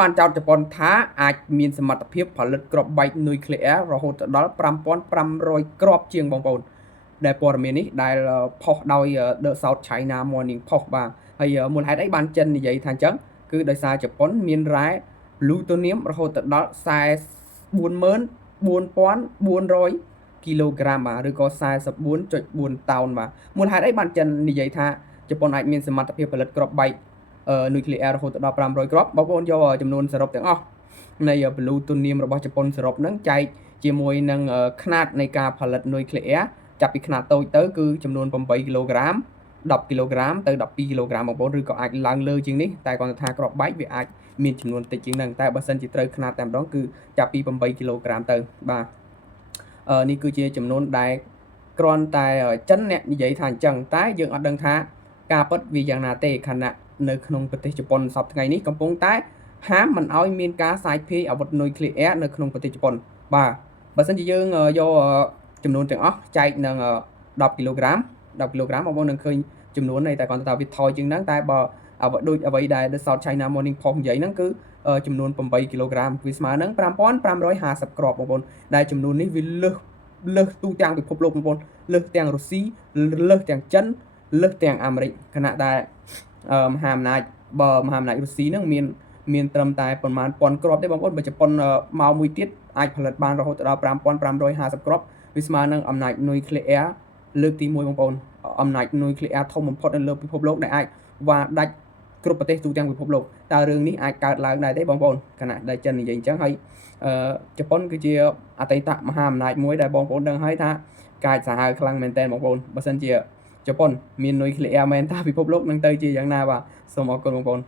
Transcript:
បានចោទជប៉ុនថាអាចមានសមត្ថភាពផលិតគ្រាប់បែកនុយក្លេអ៊ែររហូតដល់ 5,500 គ្រាប់ជាងបងប្អូនដែលព័ត៌មាននេះដែលផុសដោយ The South China Morning Post បាទហើយមូលហេតុអីបានចិននិយាយថាអញ្ចឹងគឺដោយសារជប៉ុនមានរ៉ែ plutonium រហូតដល់ 44,400 គីឡូក្រាមបាទឬក៏ 44.4 តោនបាទមូលហេតុអីបានចិននិយាយថាជប៉ុនអាចមានសមត្ថភាពផលិតគ្រាប់បែកនុយក្លេអ៊ែររហូតដល់ 500 គ្រាប់បងប្អូនយកចំនួនសរុបទាំងអស់នៃ plutonium របស់ជប៉ុនសរុបហ្នឹងចែកជាមួយនឹងຂະຫນាតនៃការផលិតនុយក្លេអ៊ែរចាប់ពីຂະຫນាតតូចទៅគឺចំនួន8គីឡូក្រាម10គីឡូក្រាមទៅ12គីឡូក្រាមបងប្អូនឬក៏អាចឡើងលើជាងនេះតែគាត់ថាគ្រាប់បែកវាអាចមានចំនួនតិចជាងហ្នឹងតែបើសិនជាត្រូវຂະຫນាតតែម្ដងគឺចាប់ពី8គីឡូក្រាមទៅបាទនេះគឺជាចំនួនដែលគ្រាន់តែចិនអ្នកនិយាយថាអញ្ចឹងតែយើងអត់ដឹងថាការពិតវាយ៉ាងណាទេខណៈនៅក្នុងប្រទេសជប៉ុនសប្តាហ៍ថ្ងៃនេះកំពុងតែហាមមិនឲ្យមានការសាយភាយអាវុធនុយក្លេអ៊ែរនៅក្នុងប្រទេសជប៉ុនបាទបើសិនជាយើងយកចំនួនទាំងអស់ចែកនឹង10គីឡូក្រាមបងប្អូននឹងឃើញចំនួននេះតែគាត់ថាវាថយជាងហ្នឹងតែបើដូចអ្វីដែល The South China Morning Post និយាយហ្នឹងគឺចំនួន8គីឡូក្រាមវាស្មើនឹង 5,550 គ្រាប់បងប្អូនដែលចំនួននេះវាលើសទូទាំងពិភពលោកបងប្អូនលើសទាំងរុស្ស៊ីលើសទាំងចិនលើសទាំងអាមេរិកខណៈដែលមហាអំណាចរុស្ស៊ីហ្នឹងមានត្រឹមតែប្រមាណ1000គ្រាប់ទេបងប្អូនបើជប៉ុនមកមួយទៀតអាចផលិតបានរហូតដល់ 5,550 គ្រាប់វាស្មើនឹងអំណាចនុយក្លេអ៊ែរលើកទី1បងប្អូនអំណាចនុយក្លេអ៊ែរធំបំផុតនៅលើពិភពលោកដែលអាចវាដាច់គ្រប់ប្រទេសទូទាំងពិភពលោកតើរឿងនេះអាចកើតឡើងដែរទេបងប្អូនខណៈដែលចិននិយាយអញ្ចឹងហើយជប៉ុនគឺជាអតីតមហាអំណាចមួយដែលបងប្អូនដឹងហើយថាកាចសាហាវខ្លាំងមែនតើបងប្អូនបើសិនជាជប៉ុនមាននុយក្លេអ៊ែរមែនតើពិភពលោកនឹងទៅជាយ៉ាងណាបាទសូមអរគុណបងប្អូន